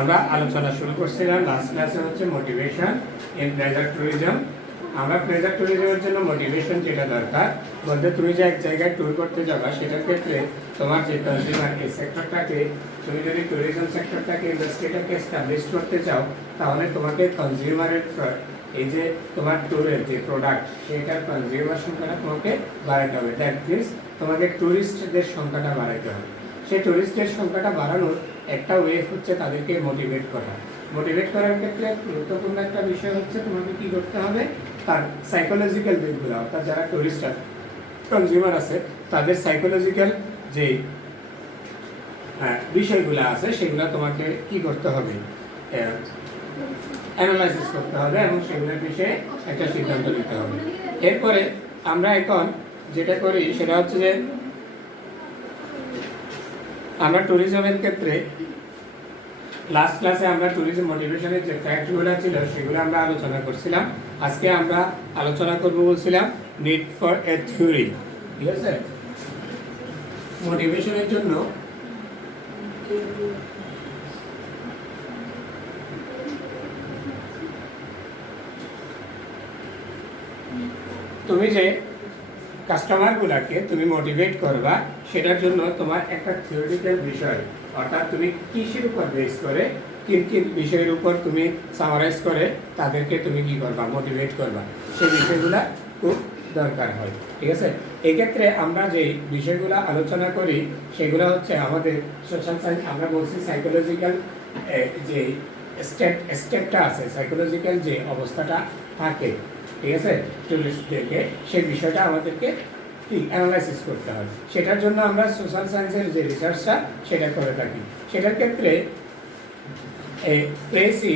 আমরা আলোচনা শুরু করছিলাম লাস্ট ক্লাসে হচ্ছে মোটিভেশন ইন প্লেজার ট্যুরিজম। আমরা প্লেজার ট্যুরিজমের জন্য মোটিভেশন যেটা দরকার বলতে তুমি যে এক জায়গায় ট্যুর করতে যাবা সেটার ক্ষেত্রে তোমার যে কনজিউমার এই সেক্টরটাকে তুমি যদি ট্যুরিজম সেক্টরটাকে ইন্ডাস্ট্রিটাকে এস্টাবলিশ করতে চাও তাহলে তোমাকে কনজিউমারের এই যে তোমার ট্যুরের যে প্রোডাক্ট সেটার কনজিউমার সংখ্যাটা তোমাকে বাড়াতে হবে। দ্যাট মিনস তোমাকে ট্যুরিস্টদের সংখ্যাটা বাড়াতে হবে। সেই ট্যুরিস্টের সংখ্যাটা বাড়ানোর একটা ওয়ে হচ্ছে তাদেরকে মোটিভেট করা। মোটিভেট করার ক্ষেত্রে গুরুত্বপূর্ণ একটা বিষয় হচ্ছে তোমাকে কি করতে হবে, তার সাইকোলজিক্যাল দিকগুলো, অর্থাৎ যারা টুরিস্ট কনজিউমার আছে তাদের সাইকোলজিক্যাল যে বিষয়গুলো আছে সেগুলো তোমাকে কি করতে হবে, অ্যানালাইসিস করতে হবে এবং সেগুলোর বিষয়ে একটা সিদ্ধান্ত নিতে হবে। এরপরে আমরা এখন যেটা করি সেটা হচ্ছে যে আমরা ট্যুরিজমের ক্ষেত্রে লাস্ট ক্লাসে আমরা ট্যুরিজম মোটিভেশনের যে ফ্যাক্টগুলো ছিল সেগুলো আমরা আলোচনা করছিলাম। আজকে আমরা আলোচনা করব বলছিলাম নিড ফর এ থিওরি। ঠিক আছে, মোটিভেশনের জন্য তুমি যে কাস্টমারগুলোকে তুমি মোটিভেট করবা সেটার জন্য তোমার একটা থিওরিটিক্যাল বিষয়, অর্থাৎ তুমি কিসের উপর বেস করে কিন কিন বিষয়ের উপর তুমি সামারাইজ করে তাদেরকে তুমি কি করবা, মোটিভেট করবা, সেই বিষয়গুলো খুব দরকার হয়। ঠিক আছে, এক্ষেত্রে আমরা যে বিষয়গুলো আলোচনা করি সেগুলো হচ্ছে আমাদের সোশ্যাল সায়েন্স, আমরা বলছি সাইকোলজিক্যাল যে স্টেপটা আছে, সাইকোলজিক্যাল যে অবস্থাটা থাকে, ঠিক আছে, টুরিস্টদেরকে সেই বিষয়টা আমাদেরকে কি অ্যানালাইসিস করতে হয়। সেটার জন্য আমরা সোশ্যাল সায়েন্সের যে রিসার্চটা সেটা করে থাকি। সেটার ক্ষেত্রে প্রেসি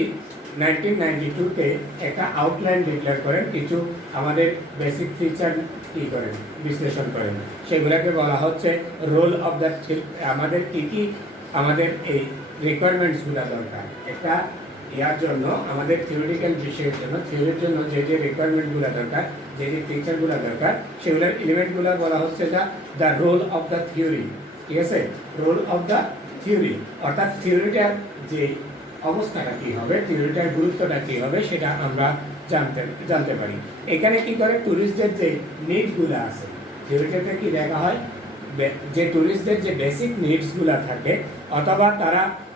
1992-তে একটা আউটলাইন ডিক্লেয়ার করেন, কিছু আমাদের বেসিক ফিচার কি করেন, বিশ্লেষণ করেন, সেগুলোকে বলা হচ্ছে রোল অফ দ্য, আমাদের কী কী আমাদের এই রিকোয়ারমেন্টসগুলো দরকার একটা ইয়ার জন্য, আমাদের থিওরিটিক্যাল বিষয়ের জন্য, থিওরির জন্য যে যে রিকোয়ারমেন্টগুলো দরকার, যে যে ফিচারগুলো দরকার, সেগুলোর এলিমেন্টগুলো বলা হচ্ছে the role of the theory. ঠিক আছে, রোল অফ দ্য থিওরি অর্থাৎ থিওরিটার যে অবস্থাটা কী হবে, থিওরিটার গুরুত্বটা কী হবে সেটা আমরা জানতে পারি। এখানে কি করে ট্যুরিস্টদের যে নিডসগুলো আছে, থিওরিটাতে কি দেখা হয় যে ট্যুরিস্টদের যে বেসিক নিডসগুলো থাকে অথবা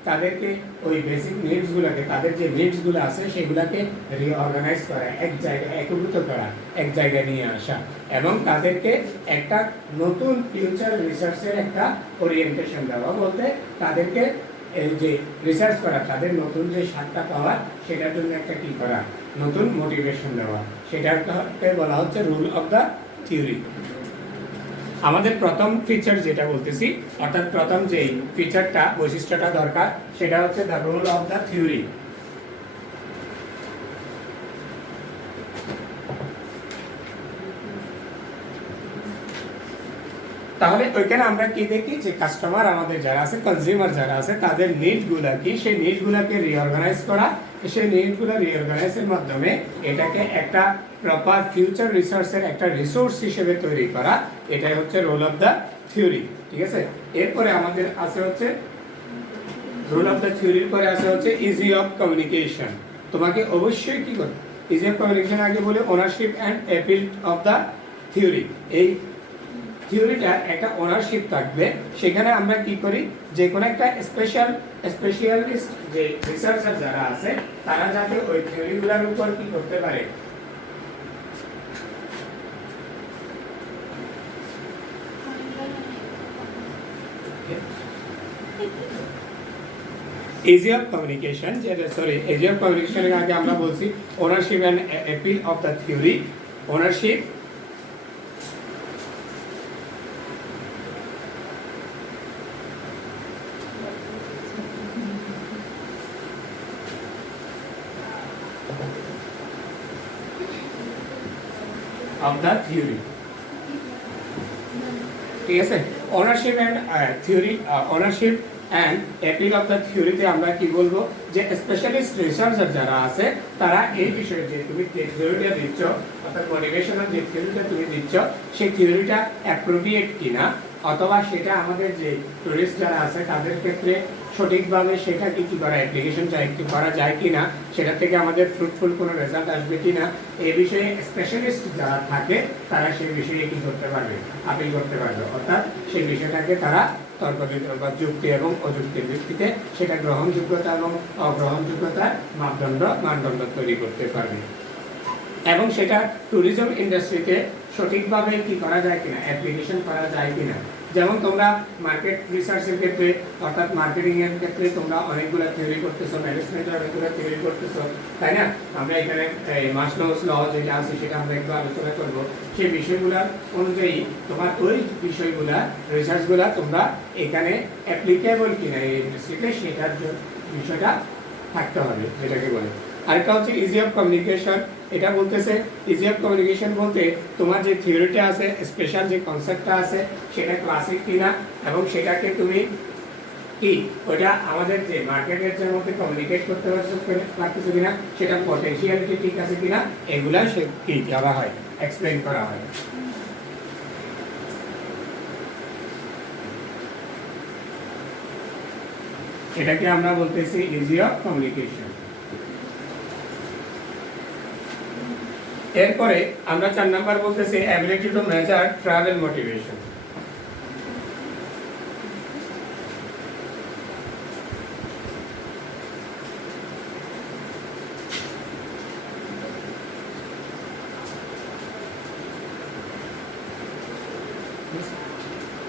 তাদেরকে ওই বেসিক নিডসগুলোকে, তাদের যে নিডসগুলো আছে সেগুলোকে রিঅর্গানাইজ করা, এক জায়গায় একীভূত করা, এক জায়গায় নিয়ে আসা এবং তাদেরকে একটা নতুন ফিউচার রিসার্চের একটা ওরিয়েন্টেশন দেওয়া, বলতে তাদেরকে এই যে রিসার্চ করা, তাদের নতুন যে স্বাদটা পাওয়া সেটার জন্য একটা কি করা, নতুন মোটিভেশন দেওয়া, সেটাকে বলা হচ্ছে রুল অফ দ্য থিওরি। আমাদের প্রথম ফিচার যেটা বলতেছি, অর্থাৎ প্রথম যেই ফিচারটা বৈশিষ্ট্যটা দরকার সেটা হচ্ছে the role of the theory. তাহলে ওইখানে আমরা কি দেখি যে কাস্টমার আমাদের যারা আছে, কনজিউমার যারা আছে, তাদের নিডগুলা কি, সেই নিডগুলাকে রিঅর্গানাইজ করা, সেই নিডগুলো রিঅর্গানাইজের মাধ্যমে এটাকে একটা প্রপার ফিউচার রিসার্চের একটা রিসোর্স হিসেবে তৈরি করা, এটাই হচ্ছে রোল অফ দ্য থিওরি। ঠিক আছে, এরপরে আমাদের আছে হচ্ছে রোল অফ দ্য থিওরির পরে আছে হচ্ছে ইজি অফ কমিউনিকেশন। তোমাকে অবশ্যই কি করতে, ইজি অফ কমিউনিকেশন আগে বলে ownership and appeal of the theory. এই থিওরিটার একটা ওনারশিপ থাকবে, সেখানে আমরা কি করি, যে কোনো একটা স্পেশালিস্ট যে রিসার্চার যারা আছে তারা যাতে ওই থিওরিগুলোর উপর কি করতে পারে, easy of communication, easy of কমিউনিকেশনের আগে আমরা বলছি ownership and appeal of the theory. Ownership of the theory। ঠিক আছে, ownership and theory, ownership and appeal of the থিওরিতে আমরা কি বলবো, যে স্পেশালিস্ট রিসার্চার যারা আছে তারা এই বিষয়ে যে তুমি যে থিওরিটা দিচ্ছ, অর্থাৎ মোটিভেশনাল যে থিওরিটা তুমি দিচ্ছ সেই থিওরিটা অ্যাপ্রোপ্রিয়েট কিনা, অথবা সেটা আমাদের যে টুরিস্ট যারা আছে তাদের ক্ষেত্রে সঠিকভাবে সেটা কি করা অ্যাপ্লিকেশন করা যায় কি না, সেটা থেকে আমাদের ফ্রুটফুল কোনো রেজাল্ট আসবে কি না, এই বিষয়ে স্পেশালিস্ট যারা থাকে তারা সেই বিষয়ে কি করতে পারবে, আপিল করতে পারবে। অর্থাৎ সেই বিষয়টাকে তারা তর্ক বা যুক্তি এবং অযুক্তির ভিত্তিতে সেটা গ্রহণযোগ্যতা এবং অগ্রহণযোগ্যতার মানদণ্ড তৈরি করতে পারবে। এবং সেটা ট্যুরিজম ইন্ডাস্ট্রিতে সঠিকভাবে কি করা যায় কিনা, অ্যাপ্লিকেশন করা যায় কিনা। যেমন তোমরা মার্কেট রিসার্চের ক্ষেত্রে অর্থাৎ মার্কেটিং এর ক্ষেত্রে তোমরা অনেকগুলো থিওরি করতেছো, ম্যানেজমেন্টের অনেকগুলো থিওরি করতেছো, তাই না? আমরা এখানে মাসলোস ল যেটা আছে সেটা আমরা একটু আলোচনা করব। সেই বিষয়গুলোর অনুযায়ী তোমার ওই বিষয়গুলা রিসার্চগুলা তোমরা এখানে অ্যাপ্লিকেবল কিনা এই ইন্ডাস্ট্রিতে সেটার বিষয়টা থাকতে হবে, যেটাকে বলে। আরেকটা হচ্ছে ইজি অফ কমিউনিকেশন। এটা বলতেছে ইজি অফ কমিউনিকেশন বলতে তোমার যে থিওরিটা আছে, স্পেশাল যে কনসেপ্টটা আছে সেটা ক্লাসিক কিনা এবং সেটাকে তুমি কি ওটা আমাদের যে মার্কেটের যে মধ্যে কমিউনিকেট করতে পারতেছো কিনা, সেটা পটেনশিয়ালিটি ঠিক আছে কিনা, এগুলা সে কি করা হয়, এক্সপ্লেইন করা হয়। এটাকে আমরা বলতেছি ইজি অফ কমিউনিকেশন। এরপরে আমরা 4 নাম্বার বলতেছি ability to measure travel motivation.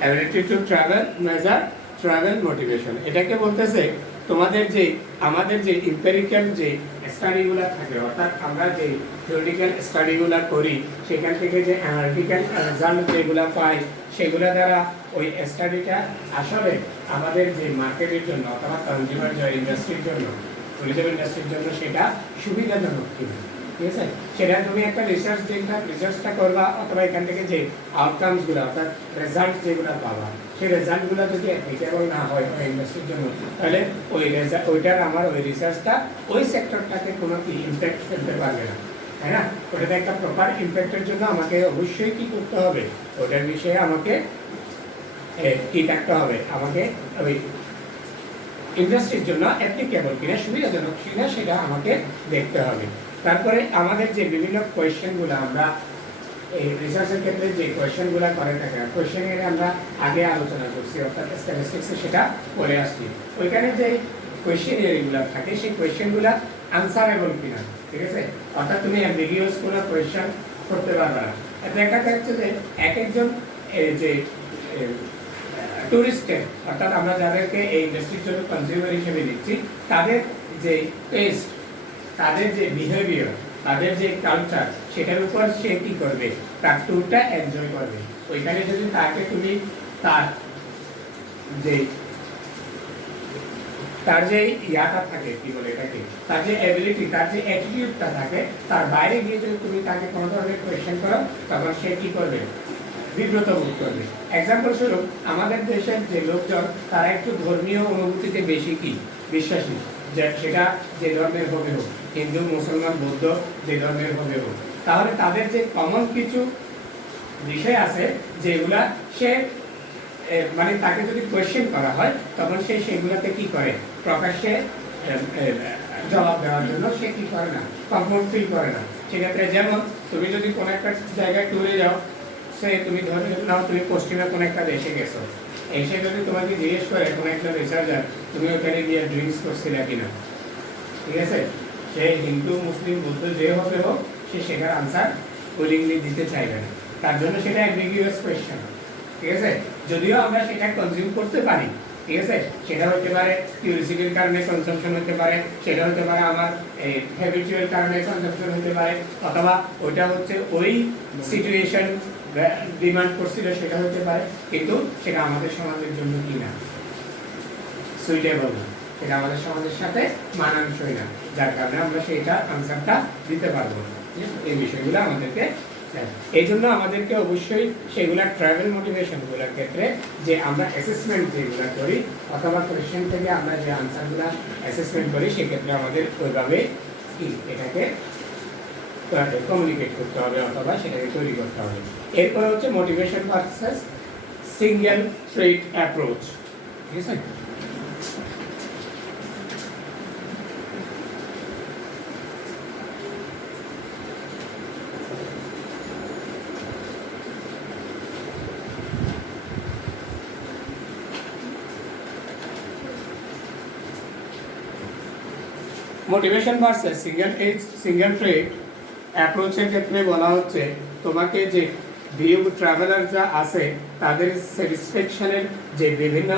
Ability to measure travel motivation, এটাকে বলতেছে তোমাদের যে আমাদের যে এমপিরিক্যাল যে স্টাডিগুলো থাকে, অর্থাৎ আমরা যে থিওরিটিক্যাল স্টাডিগুলো করি সেখান থেকে যে অ্যানালিটিক্যাল রেজাল্ট যেগুলো পাই সেগুলো দ্বারা ওই স্টাডিটা আসলে আমাদের যে মার্কেটের জন্য অথবা কনজিউমার ইন্ডাস্ট্রির জন্য, টুরিজম ইন্ডাস্ট্রির জন্য সেটা সুবিধাজনক কিনা, ঠিক আছে? সেটা তুমি একটা রিসার্চটা করবা অথবা এখান থেকে যে আউটকামসগুলো অর্থাৎ রেজাল্ট যেগুলো পাবা, সেই রেজাল্টগুলো যদি অ্যাপ্লিকেবল না হয় ওই ইন্ডাস্ট্রির জন্য, তাহলে ওইটার আমার ওই রিসার্চটা ওই সেক্টরটাকে কোনো কি ইম্প্যাক্ট ফেলতে পারবে না, তাই না? ওটাতে একটা প্রপার ইম্প্যাক্টের জন্য আমাকে অবশ্যই কি করতে হবে, ওটার বিষয়ে আমাকে কি থাকতে হবে, আমাকে ওই ইন্ডাস্ট্রির জন্য অ্যাপ্লিকেবল কিনা, সুবিধাজনক কিনা সেটা আমাকে দেখতে হবে। তারপরে আমাদের যে বিভিন্ন কোয়েশ্চেনগুলো আমরা এই রিসার্চের ক্ষেত্রে যে কোয়েশ্চেনগুলো করে থাকে, কোয়েশ্চেনের আমরা আগে আলোচনা করছি অর্থাৎ স্ট্যাটিস্টিক্সে সেটা পড়ে আসছি। ওইখানে যে কোয়েশ্চেনগুলো থাকে সেই কোয়েশ্চেনগুলো আনসারেবল কিনা, ঠিক আছে? অর্থাৎ তুমি অ্যাম্বিগিয়াস কোনো কোয়েশ্চেন করতে পারবে না। দেখা যাচ্ছে যে এক একজন যে টুরিস্টের অর্থাৎ আমরা যাদেরকে এই ইন্ডাস্ট্রির জন্য কনজিউমার হিসেবে নিচ্ছি, তাদের যে টেস্ট, তাদের যে বিহেভিয়ার, তাদের যে কালচার, সেটার উপর সে কি করবে, তার ট্যুরটা এনজয় করবে। ওইখানে যদি তাকে তুমি তার যে ইয়াটা থাকে, কি বলে এটাকে, তার যে এবিলিটি, তার যে অ্যাটিটিউডটা থাকে, তার বাইরে গিয়ে যদি তুমি তাকে কোনো ধরনের কোয়েশ্চেন করো তখন সে কি করবে, বিব্রত বোধ করবে। এক্সাম্পল স্বরূপ আমাদের দেশের যে লোকজন তারা একটু ধর্মীয় অনুভূতিতে বেশি কি বিশ্বাসী, যে সেটা যে ধর্মের হবে হোক, হিন্দু মুসলমান বৌদ্ধ যে ধর্মের হবে হোক, তাহলে তাদের যে কমন কিছু বিষয় আছে যেগুলা সে মানে তাকে যদি কোয়েশ্চেন করা হয় তখন সে সেগুলোতে কি করে, প্রকাশ্যে জবাব দেওয়ার জন্য সে কি করে না, কমফোর্ট ফিল করে না। সেক্ষেত্রে যেমন তুমি যদি কোনো একটা জায়গায় ট্যুরে যাও, সে তুমি ধরে নাও তুমি পশ্চিমে কোনো একটা দেশে গেছো, এসে যদি তোমাকে জিজ্ঞেস করে কোনো একটা রিসার্চার তুমি ওখানে গিয়ে ড্রিঙ্কস করছিলে কিনা, ঠিক আছে? সে হিন্দু মুসলিম বৌদ্ধ যে হবে হোক, সে সেটার আনসার উইলিংলি দিতে চাইবে না। তার জন্য সেটা অ্যাম্বিগুয়াস কোয়েশ্চেন, ঠিক আছে? যদিও আমরা সেটা কনজিউম করতে পারি, ঠিক আছে? সেটা হতে পারে কিউরিসিটির কারণে কনজাম্পশন হতে পারে, সেটা হতে পারে আমার হ্যাবিচুয়াল কারণে কনজাম্পশন হতে পারে, অথবা ওইটা হচ্ছে ওই সিচুয়েশন ডিমান্ড করছিল সেটা হতে পারে, কিন্তু সেটা আমাদের সমাজের জন্য কি না, সুইটেবল না, সেটা আমাদের সমাজের সাথে মানানসই না, যার কারণে আমরা সেটা আনসারটা দিতে পারবো না। এই বিষয়গুলো আমাদেরকে, এই জন্য আমাদেরকে অবশ্যই সেগুলা ট্রাভেল মোটিভেশনগুলোর ক্ষেত্রে যে আমরা অ্যাসেসমেন্ট যেগুলো করি অথবা কোয়েশ্চেন থেকে আমরা যে আনসারগুলো অ্যাসেসমেন্ট করি, সেক্ষেত্রে আমাদের ওইভাবে কি এটাকে কমিউনিকেট করতে হবে অথবা সেটাকে তৈরি করতে হবে। এরপরে হচ্ছে motivation versus single thread approach. ঠিক আছে? মোটিভেশন ভার্সেস সিঙ্গেল থ্রেড অ্যাপ্রোচের ক্ষেত্রে বলা হচ্ছে তোমাকে যে ভিউ ট্রাভেলাররা আছে তাদের স্যাটিসফ্যাকশনের যে বিভিন্ন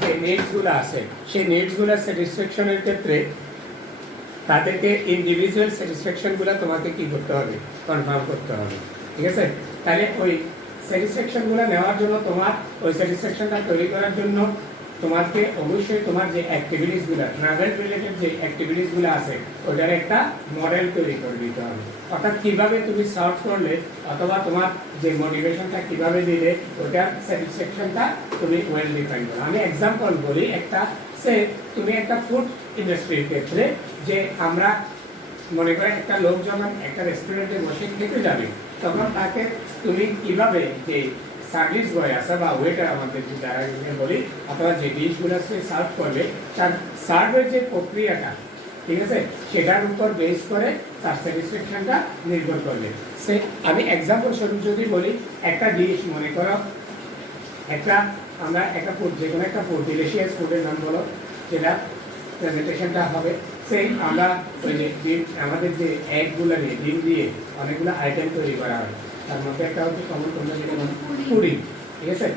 যে নিডসগুলো আছে সেই নিডসগুলোর স্যাটিসফ্যাকশনের ক্ষেত্রে তাদেরকে ইন্ডিভিজুয়াল স্যাটিসফ্যাকশনগুলো তোমাকে কি করতে হবে, কনফার্ম করতে হবে। ঠিক আছে? তাহলে ওই স্যাটিসফ্যাকশনগুলো নেওয়ার জন্য তোমার ওই স্যাটিসফ্যাকশনটা তৈরি করার জন্য তোমাকে অবশ্যই তোমার যে অ্যাক্টিভিটিসগুলো ট্রাভেল রিলেটেড যে অ্যাক্টিভিটিসগুলো আছে ওটার একটা মডেল তৈরি করে দিতে হবে। অর্থাৎ কীভাবে তুমি সার্চ করলে অথবা তোমার যে মোটিভেশনটা কীভাবে দিলে ওটার স্যাটিসফ্যাকশনটা তুমি ওয়েল ডিফাইন করো। আমি এক্সাম্পল বলি, একটা সে তুমি একটা ফুড ইন্ডাস্ট্রির ক্ষেত্রে যে আমরা মনে করি একটা লোক যখন একটা রেস্টুরেন্টে বসে খেতে যাবে তখন তাকে তুমি কীভাবে যে সার্ভিস বয় আছে বা ওয়েটার আমাদের যারা বলি অথবা যে ডিশগুলো সে সার্ভ করবে তার সার্ভের যে প্রক্রিয়াটা, ঠিক আছে, সেটার উপর বেস করে তার স্যাটিসফ্যাকশনটা নির্ভর করবে। সে আমি এক্সাম্পল স্বরূপ যদি বলি, একটা ডিশ মনে করো আমরা একটা ফুড যে কোনো একটা ফুড ডিলিশিয়াস ফুডের নাম বলো যেটা প্রেজেন্টেশনটা হবে, সেই আমরা ওই যে ডিম আমাদের যে এগগুলো নিয়ে ডিম দিয়ে অনেকগুলো আইটেম তৈরি করা হয়। তার মধ্যে একটা হচ্ছে কমন তোমরা যেটা পুডিং। ঠিক আছে?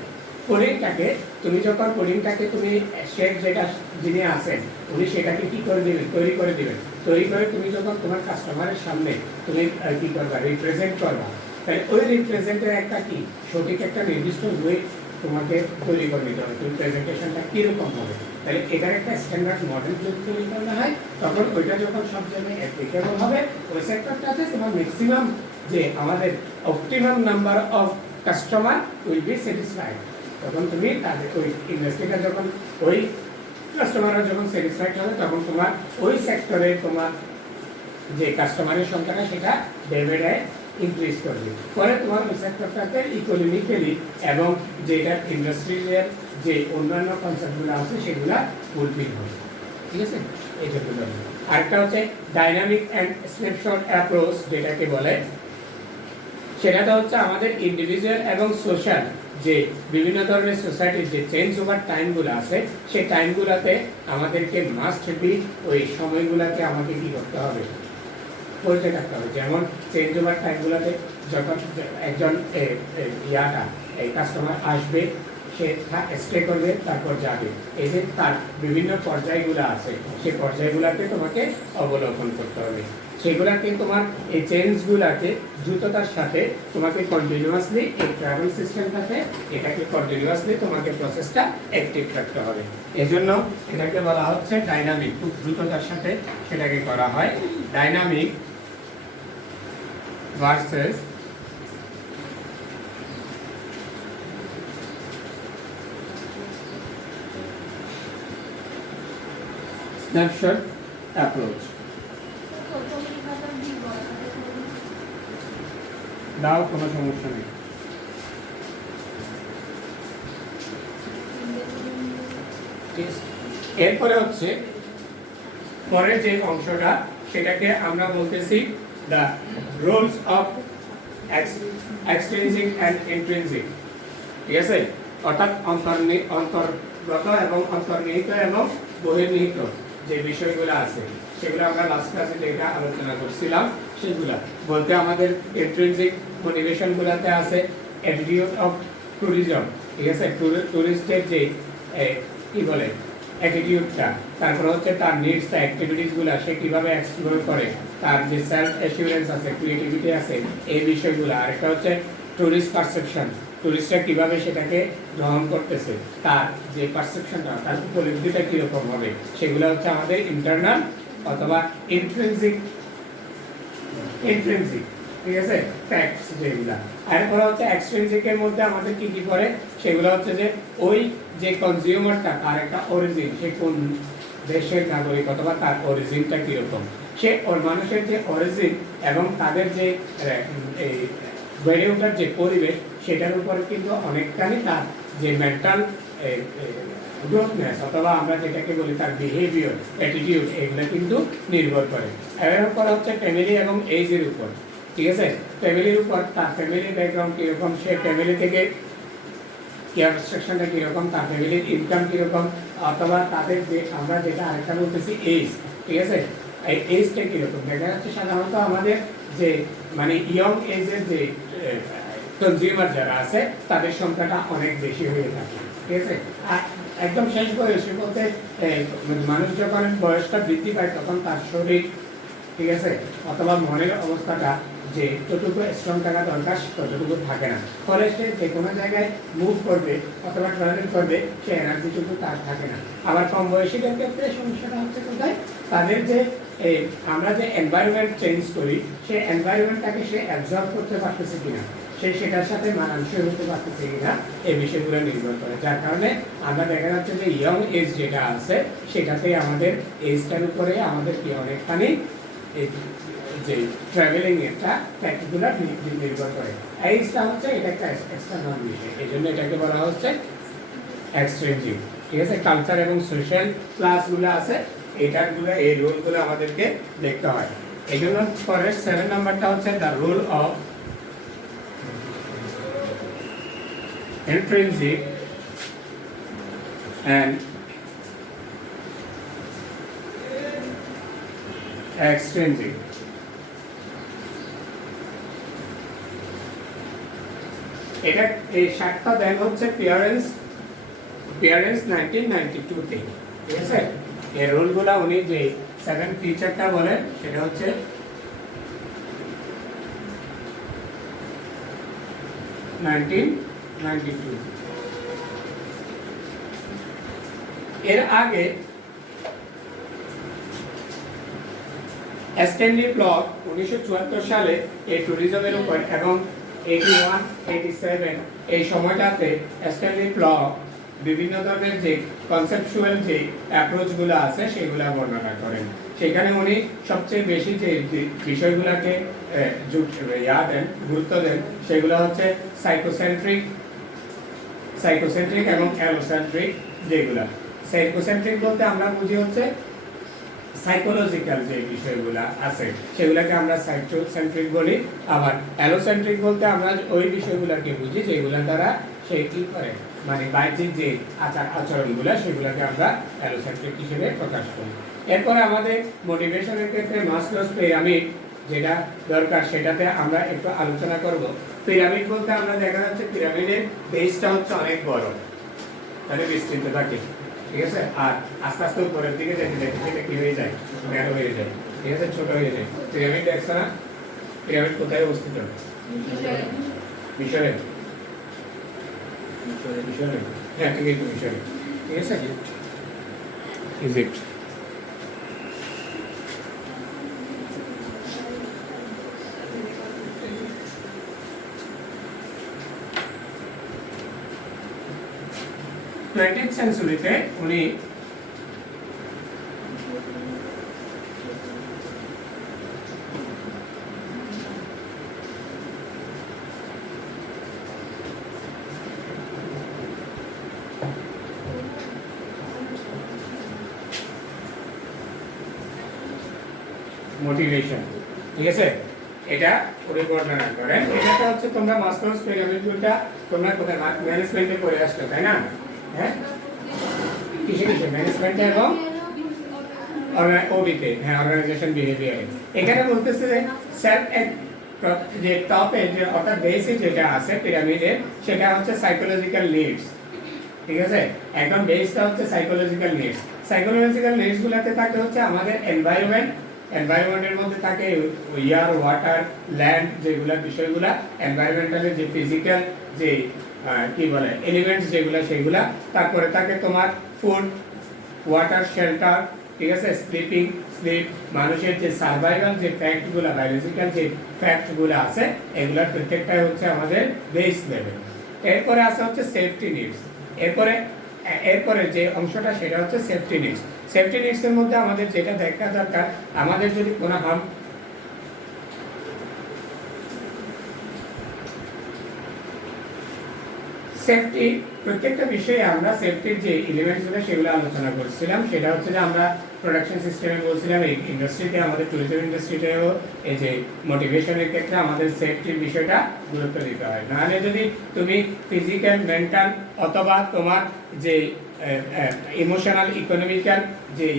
পুডিংটাকে তুমি যখন পুডিংটাকে তুমি শেফ যেটা যিনি আছেন উনি সেটাকে কী করে দেবেন, তৈরি করে দেবেন। তৈরি করে তুমি যখন তোমার কাস্টমারের সামনে তুমি কী করবা, রিপ্রেজেন্ট করবা, তাই ওই রিপ্রেজেন্টের একটা কি সঠিক একটা নির্দিষ্ট ওয়ে তোমাকে তৈরি করে নিতে হবে। তুমি প্রেজেন্টেশনটা কীরকম হবে, তাহলে এটার একটা স্ট্যান্ডার্ড মডেল যদি তৈরি করা হয় তখন ওইটা যখন সব জায়গায় অ্যাপ্লিকেবল হবে ওই সেক্টরটাতে তোমার ম্যাক্সিমাম যে আমাদের optimum number of customer will be satisfied. তখন তুমি তাদের ওই ইন্ডাস্ট্রিটা যখন ওই কাস্টমাররা যখন স্যাটিসফাইড হবে তখন তোমার ওই সেক্টরে তোমার যে কাস্টমারের সংখ্যাটা সেটা ডে বাই ডে ইনক্রিজ করবে। পরে তোমার ওই সেক্টরটাতে ইকোনমিক্যালি এবং যেটা ইন্ডাস্ট্রিয়াল যে অন্যান্য কনসেপ্টগুলো আছে সেগুলো ফুলফিল হবে। ঠিক আছে? এইটা বলতে হবে। আরেকটা হচ্ছে ডাইনামিক অ্যান্ড স্ন্যাপশট অ্যাপ্রোচ যেটাকে বলে, সেটাটা হচ্ছে আমাদের ইন্ডিভিজুয়াল এবং সোশ্যাল যে বিভিন্ন ধরনের সোসাইটির যে চেঞ্জ ওভার টাইমগুলো আছে সেই টাইমগুলোতে আমাদেরকে মাস্ট বি ওই সময়গুলোকে আমাকে কী করতে হবে, বলতে থাকতে হবে। যেমন চেঞ্জ ওভার টাইমগুলোতে যখন একজন এই কাস্টমার আসবে, সে স্টে করবে, তারপর যাবে, এই যে তার বিভিন্ন পর্যায়গুলো আছে সেই পর্যায়গুলোকে তোমাকে অবলোকন করতে হবে। সেগুলাকে তোমার এই চেঞ্জগুলোকে দ্রুততার সাথে তোমাকে কন্টিনিউয়াসলি এই ট্রাভেল সিস্টেমটাতে এটাকে কন্টিনিউয়াসলি তোমাকে প্রসেসটা অ্যাক্টিভ রাখতে হবে। এজন্য এটাকে বলা হচ্ছে ডাইনামিক, খুব দ্রুততার সাথে সেটাকে করা হয়। Dynamic versus snapshot approach. দাও, কোনো সমস্যা নেই। এরপরে হচ্ছে পরের যে অংশটা সেটাকে আমরা বলতেছি the roles of extrinsic and intrinsic. ঠিক আছে? অর্থাৎ অন্তর্গত এবং অন্তর্নিহিত এবং বহির্নিহিত যে বিষয়গুলো আছে সেগুলো আমরা লাস্ট ক্লাসে যেটা আলোচনা করছিলাম সেগুলা বলতে আমাদের ইন্ট্রিনসিক মোটিভেশনগুলোতে আছে অ্যাটিটিউড অফ ট্যুরিজম। ঠিক আছে? ট্যুরিস্টের যে কি বলে অ্যাটিটিউডটা, তারপর হচ্ছে তার নিডস অ্যাক্টিভিটিসগুলো সে কীভাবে এক্সপ্লোর করে, তার যে সেলফ অ্যাসিউরেন্স আছে, ক্রিয়েটিভিটি আছে, এই বিষয়গুলো। আরেকটা হচ্ছে ট্যুরিস্ট পারসেপশন, টুরিস্টরা কীভাবে সেটাকে গ্রহণ করতেছে, তার যে পারসেপশনটা, তার উপলব্ধিটা কীরকম হবে, সেগুলো হচ্ছে আমাদের ইন্টারনাল অথবা ইন্ট্রিনসিক। ঠিক আছে? ফ্যাক্টস যেগুলো। আরেকটা হচ্ছে এক্সট্রিনসিকের মধ্যে আমাদের কি কি পড়ে, সেগুলো হচ্ছে যে ওই যে কনজিউমারটা তার একটা অরিজিন, সে কোন দেশের নাগরিক অথবা তার অরিজিনটা কীরকম, সে ওর মানুষের যে অরিজিন এবং তাদের যে বেড়ে ওঠার যে পরিবেশ সেটার উপরে কিন্তু অনেকটাই তার যে মেন্টাল গ্রোথনেস অথবা আমরা যেটাকে বলি তার বিহেভিয়ার, অ্যাটিটিউড, এগুলো কিন্তু নির্ভর করে। এর উপর হচ্ছে ফ্যামিলি এবং এজের উপর, ঠিক আছে? ফ্যামিলির উপর, তার ফ্যামিলি ব্যাকগ্রাউন্ড কীরকম, সে ফ্যামিলি থেকে কেয়ার সেকশনটা কীরকম, তার ফ্যামিলির ইনকাম কীরকম, অথবা তাদের যে আমরা যেটা আরেকটা বলতেছি এজ, ঠিক আছে? এই এজটা কীরকম দেখা যাচ্ছে সাধারণত আমাদের যে মানে ইয়ং এজের যে কনজিউমার যারা আছে তাদের সংখ্যাটা অনেক বেশি হয়ে থাকে, ঠিক আছে? আর একদম শেষ বয়সে বলতে মানুষ যখন বয়সটা বৃদ্ধি পায় তখন তার শরীর, ঠিক আছে, অথবা মনের অবস্থাটা যে যতটুকু স্ট্রং থাকা দরকার ততটুকু থাকে না, ফলে সে যে কোনো জায়গায় মুভ করবে অথবা ট্রাভেল করবে সে এনার্জিটুকু তার থাকে না। আবার কম বয়সীদের ক্ষেত্রে সমস্যাটা হচ্ছে কোথায়, তাদের যে আমরা যে এনভায়রনমেন্ট চেঞ্জ করি সেই এনভায়রনমেন্টটাকে সে অ্যাবজর্ব করতে পারতেছে কিনা, সে সেটার সাথে মানানসই হতে পারতেছে কিনা, এই বিষয়গুলো নির্ভর করে। যার কারণে আমরা দেখা যাচ্ছে যে ইয়ং এজ যেটা আছে সেটাতেই আমাদের এজটার উপরে আমাদের কি অনেকখানি যে ট্রাভেলিং একটা ফ্যাক্টরগুলো নির্ভর করে। এইজটা হচ্ছে এটা একটা এক্সটার্নাল বিষয়, এই জন্য এটাকে বলা হচ্ছে এক্সট্রিনজিক, ঠিক আছে? কালচার এবং সোশ্যাল ক্লাসগুলো আছে, এটাগুলো এই রোলগুলো আমাদেরকে দেখতে হয়। এই জন্য পরের 7 নাম্বারটা হচ্ছে the role of intrinsic and extrinsic. এটা এই 7টা দেন হচ্ছে পিয়ারেন্স 1992 তে, ঠিক আছে? এই রুলগুলো উনি যে 7 ফিচারটা বলেন সেটা হচ্ছে এর আগে স্ট্যানলি ব্লক 1974 সালে এই ট্যুরিজমের উপর এবং 81, 87 এই সময়টাতে স্ট্যানলি ব্লক বিভিন্ন ধরনের যে কনসেপচুয়াল যে অ্যাপ্রোচগুলো আছে সেগুলো বর্ণনা করেন। সেখানে উনি সবচেয়ে বেশি যে বিষয়গুলোকে গুরুত্ব দেন সেগুলো হচ্ছে সাইকোসেন্ট্রিক এবং অ্যালোসেন্ট্রিক। যেগুলা সাইকোসেন্ট্রিক বলতে আমরা বুঝি হচ্ছে সাইকোলজিক্যাল যে বিষয়গুলো আছে সেগুলোকে আমরা সাইকোসেন্ট্রিক বলি। আবার অ্যালোসেন্ট্রিক বলতে আমরা ওই বিষয়গুলোকে বুঝি যেগুলো দ্বারা সে কি করে, মানে বাহ্যিক যে আচরণগুলো সেগুলোকে আমরা অ্যালোসেন্ট্রিক হিসেবে প্রকাশ করি। এরপরে আমাদের মোটিভেশনের ক্ষেত্রে মাসলোস পিরামিড যেটা দরকার সেটাতে আমরা একটু আলোচনা করব। পিরামিড বলতে আমরা দেখা যাচ্ছে পিরামিডের বেসটা হচ্ছে অনেক বড়, তাহলে বিস্তৃত থাকে, ঠিক আছে? আর আস্তে আস্তে উপরের দিকে যেতে যেতে সেটা কি হয়ে যায়, ন্যারো হয়ে যায়, ঠিক আছে, ছোট হয়ে যায়। পিরামিড দেখছো না? পিরামিড কোথায় অবস্থিত? মিশরে। হ্যাঁ, ঠিক আছে, মিশরে, ঠিক আছে, ইজিপ্ট। টোয়েন্টিথ সেঞ্চুরিতে উনি মোটিভেশন, ঠিক আছে, এটা পরিবর্তন করেন। এটা হচ্ছে তোমরা মাসলোস পিরামিডটা তোমরা কোথায় ম্যানেজমেন্টে পড়ে আসছো, তাই না? হ্যাঁ, কিসে ম্যানেজমেন্টে এবং ওবিতে, হ্যাঁ, অর্গানাইজেশন বিহেভিয়ারে। এখানে বলতেছে যে সেলফ যে টপে যে অর্থাৎ বেসে যেটা আছে পিরামিডের সেটা হচ্ছে সাইকোলজিক্যাল নিডস, ঠিক আছে? একদম বেসটা হচ্ছে সাইকোলজিক্যাল নিডস। সাইকোলজিক্যাল নিডস গুলাতে থাকে হচ্ছে আমাদের এনভায়রনমেন্টের মধ্যে থাকে এয়ার, ওয়াটার, ল্যান্ড, যেগুলা বিষয়গুলা এনভায়রনমেন্টালের যে ফিজিক্যাল যে কি বলে এলিমেন্টস যেগুলা সেগুলা। তারপরে থাকে তোমার ফুড, ওয়াটার, শেল্টার, ঠিক আছে, স্লিপ, মানুষের যে সার্ভাইভাল যে ফ্যাক্টগুলো, বায়োলজিক্যাল যে ফ্যাক্টগুলো আছে এগুলার প্রত্যেকটাই হচ্ছে আমাদের বেস লেভেল। এরপরে আসে হচ্ছে সেফটি নিডস। এরপরে যে অংশটা সেটা হচ্ছে সেফটি নিডস। সেফটি নিডসের মধ্যে আমাদের যেটা দেখা দরকার, আমাদের যদি কোনো সেফটি প্রত্যেকটা বিষয়ে আমরা সেফটির যে এলিমেন্টসগুলো সেগুলো আলোচনা করছিলাম। সেটা হচ্ছে যে আমরা প্রোডাকশন সিস্টেমে বলছিলাম, এই ইন্ডাস্ট্রিতে আমাদের ট্যুরিজম ইন্ডাস্ট্রিতেও এই যে মোটিভেশনের ক্ষেত্রে আমাদের সেফটির বিষয়টা গুরুত্ব দিতে হয়। নাহলে যদি তুমি ফিজিক্যাল, মেন্টাল অথবা তোমার যে ইমোশনাল, ইকোনমিক্যাল যে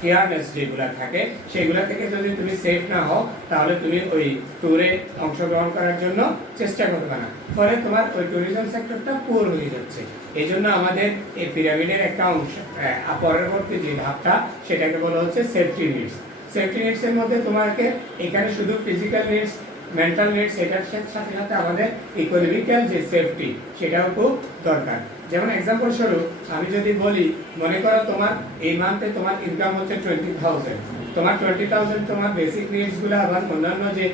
ফেয়ারনেস যেগুলো থাকে সেগুলো থেকে যদি তুমি সেফ না হও, তাহলে তুমি ওই ট্যুরে অংশগ্রহণ করার জন্য চেষ্টা করবে না, ফলে তোমার ওই ট্যুরিজম সেক্টরটা পুয়ার হয়ে যাচ্ছে। এই জন্য আমাদের এই পিরামিডের একটা অংশ, পরবর্তী যে ধাপটা সেটাকে বলা হচ্ছে সেফটি নিডস। সেফটি নিডসের মধ্যে তোমাকে এখানে শুধু ফিজিক্যাল নিডস, মেন্টাল নিডস, এটার সাথে সাথে আমাদের ইকোনমিক্যাল যে সেফটি সেটাও খুব দরকার। যেমন এক্সাম্পল স্বরূপ আমি যদি বলি, মনে করো তোমার এই মান্থে তোমার ইনকাম হচ্ছে 20,000, তোমার 20,000 তোমার বেসিক নিডসগুলো, আবার অন্যান্য যে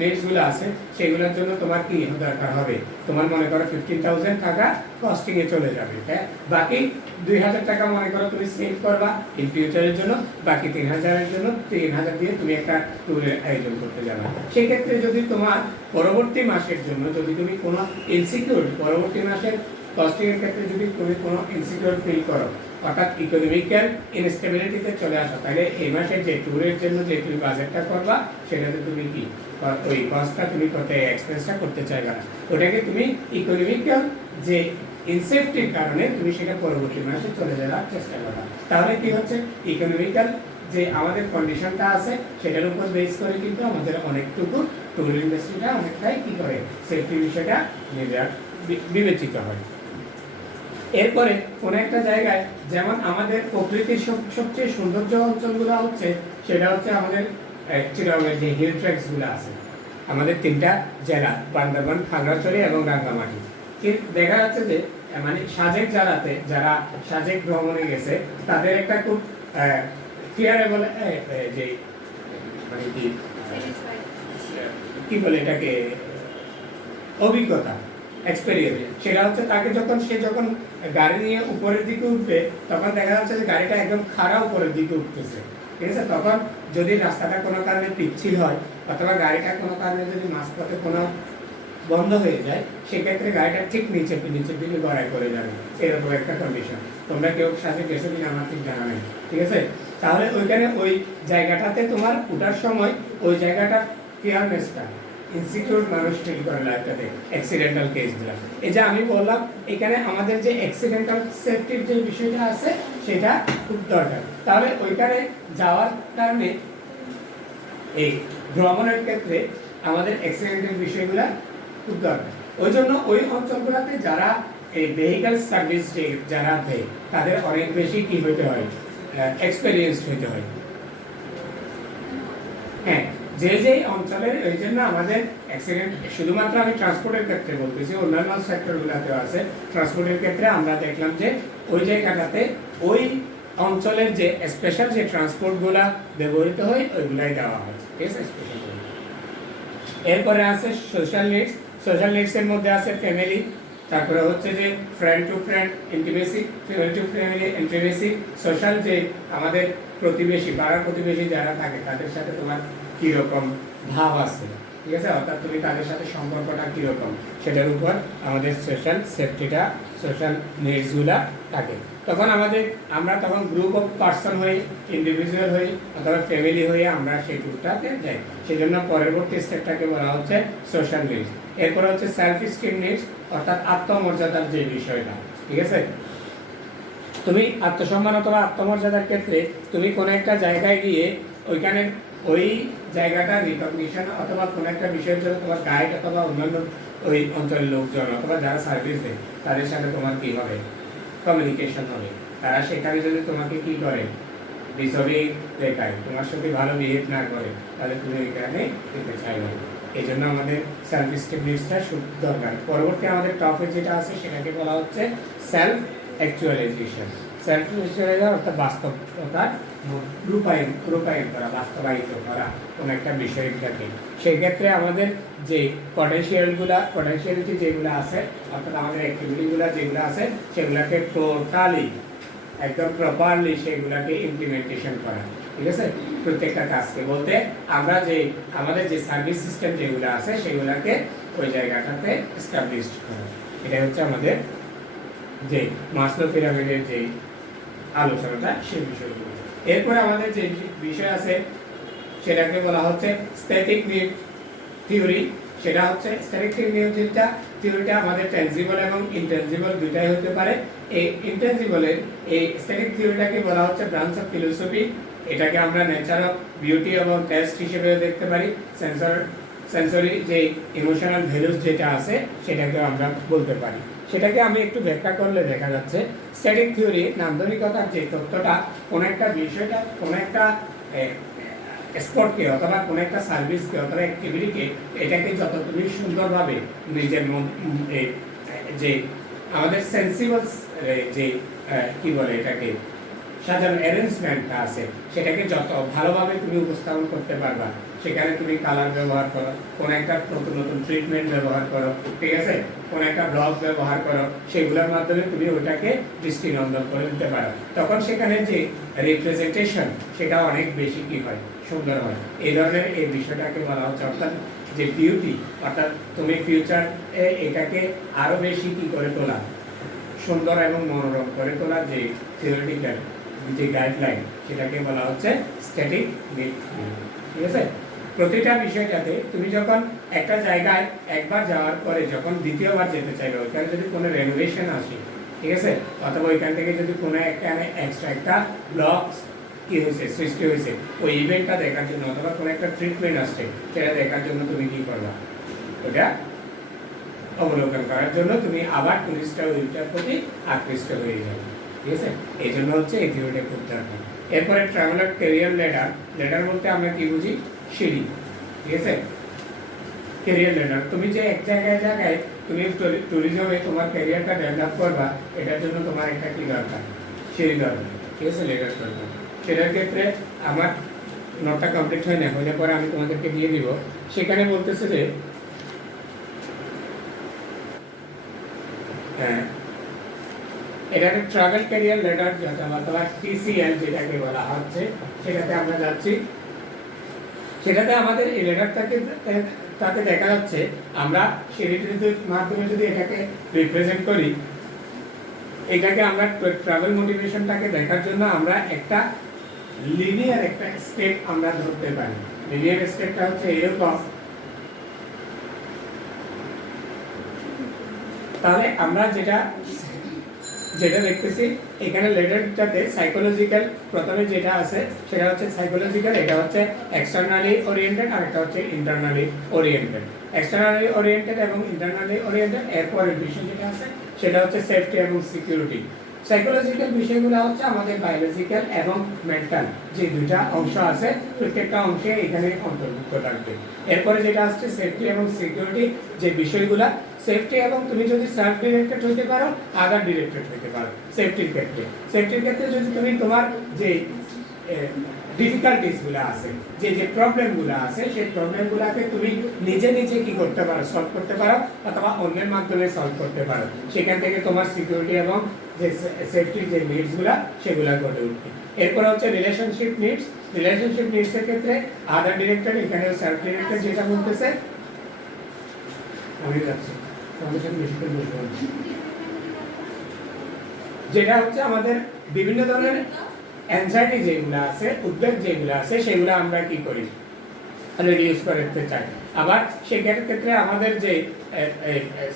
নিডসগুলো আছে সেগুলোর জন্য তোমার কি দরকার হবে, তোমার মনে করো 15,000 টাকা কস্টিং এ চলে যাবে, হ্যাঁ। বাকি 2,000 টাকা মনে করো তুমি সেভ করবা ইন ফিউচারের জন্য, বাকি 3,000-এর জন্য 3,000 দিয়ে তুমি একটা ট্যুরের আয়োজন করতে যাবে। সেক্ষেত্রে যদি তোমার পরবর্তী মাসের জন্য যদি তুমি কোনো ইনসিকিউর, পরবর্তী মাসের কস্টিং এর ক্ষেত্রে যদি তুমি কোনো ইনসিকিউর ফিল করো, অর্থাৎ ইকোনমিক্যাল ইনস্টেবিলিটিতে চলে আসো, তাহলে এই মাসে যে ট্যুরের জন্য যে তুমি বাজেটটা করবা সেটাতে তুমি কি ওই কস্টটা তুমি করতে, এক্সপেন্সটা করতে চাইবে না, ওটাকে তুমি ইকোনমিক্যাল যে ইনসেফটির কারণে তুমি সেটা পরবর্তী মাসে চলে যাওয়ার চেষ্টা করবা। তাহলে কি হচ্ছে, ইকোনমিক্যাল যে আমাদের কন্ডিশনটা আছে সেটার উপর বেস করে কিন্তু আমাদের অনেকটুকু ট্যুর ইন্ডাস্ট্রিটা অনেকটাই কি করে সেফটি বিষয়টা বিবেচিত হয়। এরপরে কোন একটা জায়গায়, যেমন আমাদের প্রকৃতির সবচেয়ে সৌন্দর্য অঞ্চলগুলো হচ্ছে, সেটা হচ্ছে আমাদের চিটাগংয়ের যে হিল ট্র্যাকসগুলো আছে, আমাদের 3টা জেলা বান্দরবান, খাগড়াছড়ি এবং রাঙ্গামাটি। কিন্তু দেখা যাচ্ছে যে মানে সাজেক জেলাতে যারা সাজেক ভ্রমণে গেছে তাদের একটা খুব ফিয়ারেবল যে মানে কি বলে এটাকে অভিজ্ঞতা, এক্সপেরিয়েন্স, সেটা হচ্ছে তাকে সে যখন গাড়ি নিয়ে উপরের দিকে উঠবে তখন দেখা যাচ্ছে যে গাড়িটা একদম খাড়া উপরের দিকে উঠতেছে, ঠিক আছে। তখন যদি রাস্তাটা কোনো কারণে পিচ্ছিল হয় অথবা গাড়িটা কোনো কারণে যদি মাঝপথে কোনো বন্ধ হয়ে যায়, সেক্ষেত্রে গাড়িটা ঠিক নিচের দিকে গড়াই করে যাবে, এরকম একটা কন্ডিশন। তোমরা কেউ সাথে গেছো কিনা আমার ঠিক জানা নেই, ঠিক আছে। তাহলে ওইখানে ওই জায়গাটাতে তোমার ওঠার সময় ওই জায়গাটা ফিয়ারনেসটা ইনসিকিউর মানুষ ফিল করে লাইফটাতে, অ্যাক্সিডেন্টাল কেসগুলো। এই যে আমি বললাম এখানে আমাদের যে অ্যাক্সিডেন্টাল সেফটির যে বিষয়টা আছে সেটা খুব দরকার। তাহলে ওইখানে যাওয়ার কারণে এই ভ্রমণের ক্ষেত্রে আমাদের অ্যাক্সিডেন্টের বিষয়গুলো খুব দরকার। ওই জন্য ওই অঞ্চলগুলোতে যারা এই ভেহিক্যাল সার্ভিস যারা দেয় তাদের অনেক বেশি কি হতে হয়, এক্সপেরিয়েন্সড হতে হয়, হ্যাঁ। যে অঞ্চলের, এই জন্য আমাদের অ্যাক্সিডেন্ট, শুধুমাত্র আমি ট্রান্সপোর্টের ক্ষেত্রে বলতেছি, অন্যান্য সেক্টরগুলোতেও আছে। ট্রান্সপোর্টের ক্ষেত্রে আমরা দেখলাম যে ওই জায়গাটাতে ওই অঞ্চলের যে স্পেশাল যে ট্রান্সপোর্টগুলা ব্যবহৃত হয় ওইগুলাই দেওয়া হয়, ঠিক আছে, স্পেশাল। এরপরে আছে সোশ্যাল নিডস। সোশ্যাল নিডসের মধ্যে আছে ফ্যামিলি, তারপরে হচ্ছে যে friend to friend intimacy, family to family intimacy. Social যে আমাদের প্রতিবেশী, পাড়ার প্রতিবেশী যারা থাকে তাদের সাথে তোমার কীরকম ভাব আছে, ঠিক আছে, অর্থাৎ তুমি তাদের সাথে সম্পর্কটা কীরকম সেটার উপর আমাদের সোশ্যাল সেফটিটা, সোশ্যাল নিডসগুলা থাকে। তখন আমরা তখন গ্রুপ অফ পার্সন হই, ইন্ডিভিজুয়াল হই অথবা ফ্যামিলি হয়ে আমরা সেই ট্যুরটাতে যাই। সেই জন্য পরবর্তী স্টেপটাকে বলা হচ্ছে সোশ্যাল নিডস। এরপরে হচ্ছে সেলফ স্টিম নিডস, অর্থাৎ আত্মমর্যাদার যে বিষয়টা, ঠিক আছে। তুমি আত্মসম্মান অথবা আত্মমর্যাদার ক্ষেত্রে তুমি কোনো একটা জায়গায় গিয়ে ওইখানে ওই জায়গাটা রিকগনিশন অথবা কোনো একটা বিষয়ের জন্য তোমার গাইড অথবা অন্যান্য ওই অঞ্চলের লোকজন অথবা যারা সার্ভিস দেয় তাদের সাথে তোমার কী হবে, কমিউনিকেশন হবে। তারা সেখানে যদি তোমাকে কি করে, ডিসঅবি দেখায়, তোমার সাথে ভালো বিহেভ না করে, তাহলে তুমি এখানে যেতে চাইবে। এই জন্য আমাদের সেলফ স্টিম নিডসটা দরকার। পরবর্তী আমাদের টপিক যেটা আছে সেটাকে বলা হচ্ছে সেলফ অ্যাকচুয়ালাইজেশন। সেলফ অ্যাকচুয়ালাইজেশন অর্থাৎ বাস্তবতার রূপায়ণ করা, বাস্তবায়িত করা কোনো একটা বিষয়টাকে। সেই ক্ষেত্রে আমাদের যে পটেনশিয়ালিটি যেগুলো আছে, অর্থাৎ আমাদের অ্যাক্টিভিটিগুলো যেগুলো আছে সেগুলোকে টোটালি একদম প্রপারলি সেগুলোকে ইমপ্লিমেন্টেশন করা, ঠিক আছে। প্রত্যেকটা কাজকে বলতে আমরা যে আমাদের যে সার্ভিস সিস্টেম যেগুলো আছে সেগুলোকে ওই জায়গাটাতে এস্টাবলিশড করা। এটা হচ্ছে আমাদের যে মাসলো পিরামিডের যে আলোচনাটা সেই বিষয়গুলো। এরপরে আমাদের যে বিষয় আছে সেটাকে বলা হচ্ছে স্ট্যাটিক নিড থিওরি। সেটা হচ্ছে স্ট্যাটিক নিউজটা থিওরিটা আমাদের টেনজিবল এবং ইনটেনজিবল দুটাই হতে পারে। এই ইনটেনজিবলের এই স্ট্যাটিক থিওরিটাকে বলা হচ্ছে ব্রাঞ্চ অফ ফিলোসফি। এটাকে আমরা নেচার অফ বিউটি এবং টেস্ট হিসেবেও দেখতে পারি। সেন্সরি যে ইমোশনাল ভ্যালুস যেটা আছে সেটাকে আমরা বলতে পারি। সেটাকে আমি একটু ব্যাখ্যা করলে দেখা যাচ্ছে স্ট্যাটিক থিওরি নান্দনিকতার যে তত্ত্বটা কোন একটা বিষয়টা কোন একটা স্পটকে অথবা কোন একটা সার্ভিসকে অথবা অ্যাক্টিভিটিকে এটাকে যত তুমি সুন্দরভাবে নিজের যে আমাদের সেন্সিবল যে কি বলে এটাকে সাজানো অ্যারেঞ্জমেন্টটা আছে সেটাকে যত ভালোভাবে তুমি উপস্থাপন করতে পারবা, সেখানে তুমি কালার ব্যবহার করো, কোন একটা নতুন নতুন ট্রিটমেন্ট ব্যবহার করো, ঠিক আছে, কোন একটা ব্লগ ব্যবহার করো, সেগুলোর মাধ্যমে তুমি ওইটাকে দৃষ্টিনন্দন করে দিতে পারো। তখন সেখানে যে রিপ্রেজেন্টেশন সেটা অনেক বেশি কি হয়, সুন্দর হয়। এই ধরনের এই বিষয়টাকে বলা হচ্ছে অর্থাৎ যে বিউটি, অর্থাৎ তুমি ফিউচার এটাকে আরো বেশি কি করে তোলা, সুন্দর এবং মনোরম করে তোলা যে থিওরিটিক্যাল যে গাইডলাইন সেটাকে বলা হচ্ছে স্ট্যাটিক নিড। ঠিক আছে, প্রতিটা বিষয়টাতে তুমি যখন একটা জায়গায় একবার যাওয়ার পরে যখন দ্বিতীয়বার যেতে চাইবে, ওইখানে যদি কোনো রেনোভেশন আসে, ঠিক আছে, অথবা ওইখান থেকে যদি কোনো এক্সট্রা একটা ব্লক কি হয়েছে সৃষ্টি হয়েছে ওই ইভেন্টটা দেখার জন্য, অথবা কোনো একটা ট্রিটমেন্ট আসছে সেটা দেখার জন্য তুমি কি করবা, ওটা অবলোকন করার জন্য তুমি আবার টুরিস্টরা ওইটার প্রতি আকৃষ্ট হয়ে যাবে। ঠিক আছে, এই জন্য হচ্ছে এই থিওরিটা খুব দরকার। এরপরে ট্রাভেলার ক্যারিয়ার ল্যাডার। ল্যাডার বলতে আমরা কি বুঝি, সিঁড়ি। ঠিক আছে, ক্যারিয়ার ল্যাডার, তুমি যে এক জায়গায় তুমি ট্যুরিজমে তোমার ক্যারিয়ারটা ডেভেলপ করবা, এটার জন্য তোমার একটা কি দরকার, সিঁড়ি দরকার। ঠিক আছে, ল্যাডার দরকার। সেটার ক্ষেত্রে আমার নোটটা কমপ্লিট হয় না, হলে পরে আমি তোমাদেরকে দিয়ে দিব। সেখানে বলতেছে যে এটা ট্রাভেল ক্যারিয়ার ল্যাডার যেটা অথবা টিসিএল যেটাকে বলা হচ্ছে, সেটাতে আমরা যাচ্ছি। সেটাতে আমাদের এই লেটারটাকে তাতে দেখা যাচ্ছে আমরা সিঁড়িটির মাধ্যমে যদি এটাকে রিপ্রেজেন্ট করি, এটাকে আমরা ট্রাভেল মোটিভেশনটাকে দেখার জন্য আমরা একটা লিনিয়ার একটা স্টেপ আমরা ধরতে পারি। লিনিয়ার স্টেপটা হচ্ছে এরকম। তাহলে আমরা যেটা দেখতেছি এখানে লেটারটাতে সাইকোলজিক্যাল প্রথমে যেটা আছে সেটা হচ্ছে সাইকোলজিক্যাল, এটা হচ্ছে এক্সটার্নালি ওরিয়েন্টেড আর এটা হচ্ছে ইন্টারনালি ওরিয়েন্টেড। এক্সটার্নালি ওরিয়েন্টেড এবং ইন্টারনালি ওরিয়েন্টেড এরপরের বিষয় যেটা আছে সেটা হচ্ছে সেফটি এবং সিকিউরিটি। সাইকোলজিক্যাল বিষয়গুলো হচ্ছে আমাদের বায়োলজিক্যাল এবং মেন্টাল যে দুইটা অংশ আছে, প্রত্যেকটা অংশে এখানে অন্তর্ভুক্ত থাকবে। এরপরে যেটা আসছে সেফটি এবং সিকিউরিটি যে বিষয়গুলো, সেফটি এবং তুমি যদি সেলফ ডিরেক্টেড হতে পারো, আদার ডিরেক্টেড হতে পারো। সেফটির ক্ষেত্রে যদি তুমি তোমার যে ডিফিকাল্টিসগুলো আছে, যে প্রবলেমগুলো আছে, সেই প্রবলেমগুলোকে তুমি নিজে কি করতে পারো, সলভ করতে পারো, অথবা অন্যের মাধ্যমে সলভ করতে পারো। সেখান থেকে তোমার সিকিউরিটি এবং যে সেফটির যে নিডসগুলো সেগুলো গড়ে উঠবে। এরপর হচ্ছে রিলেশনশিপ নিডস। রিলেশনশিপ নিডসের ক্ষেত্রে আদার ডিরেক্টেড, এখানে সেলফ ডিরেক্টেড যেটা বলতেছে, আমি যাচ্ছি যেটা হচ্ছে আমাদের বিভিন্ন ধরনের অ্যাংজাইটি যেগুলো আছে, উদ্বেগ যেগুলো আছে, সেগুলো আমরা কি করি, রিডিউস করতে চাই। আবার সেটার ক্ষেত্রে আমাদের যে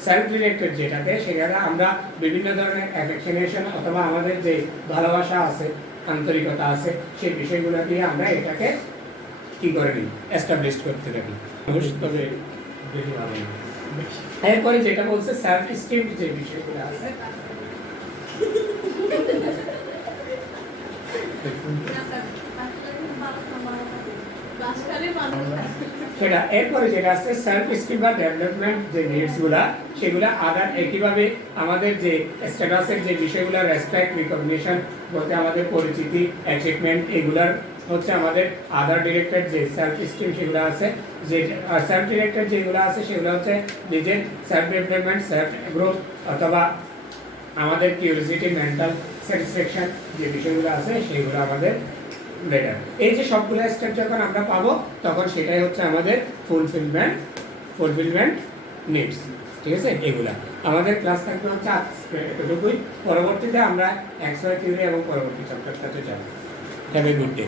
সেলফ রিলেটেড যেটাতে, সেখানে আমরা বিভিন্ন ধরনের অ্যাফেকশনেশন অথবা আমাদের যে ভালোবাসা আছে, আন্তরিকতা আছে, সেই বিষয়গুলো দিয়ে আমরা এটাকে কি করে নিই, এস্টাবলিশ করতে থাকি। তবে এরপরে যেটা বলছে সেলফ এস্টিম যে বিষয়গুলো আছে, সেটা এরপরে যেটা আছে সেলফ এস্টিম বা ডেভেলপমেন্ট যে নিডসগুলা, সেগুলা আদার একইভাবে আমাদের যে স্ট্যাটাসের যে বিষয়গুলো, রেসপেক্ট, রিকগনিশন বলতে আমাদের পরিচিতি, অ্যাচিভমেন্ট, এগুলার হচ্ছে আমাদের আদার ডিরেক্টেড যে সেলফ এস্টিম সেগুলো আছে। যে সেলফ ডিরেক্টেড যেগুলো আছে সেগুলো হচ্ছে নিজের সেলফ ডেভেলপমেন্ট, সেলফ গ্রোথ, অথবা আমাদের কিউরিওসিটি, মেন্টাল স্যাটিসফ্যাকশন যে বিষয়গুলো আছে সেগুলো আমাদের বেটার। এই যে সবগুলো স্টেপ যখন আমরা পাবো, তখন সেটাই হচ্ছে আমাদের ফুলফিলমেন্ট নিডস। ঠিক আছে, এগুলা আমাদের ক্লাস থাকবে হচ্ছে আজকে এতটুকুই। পরবর্তীতে আমরা এক্স ওয়াই থিওরি এবং পরবর্তী চ্যাপ্টারটাতে যাব। Have a good day.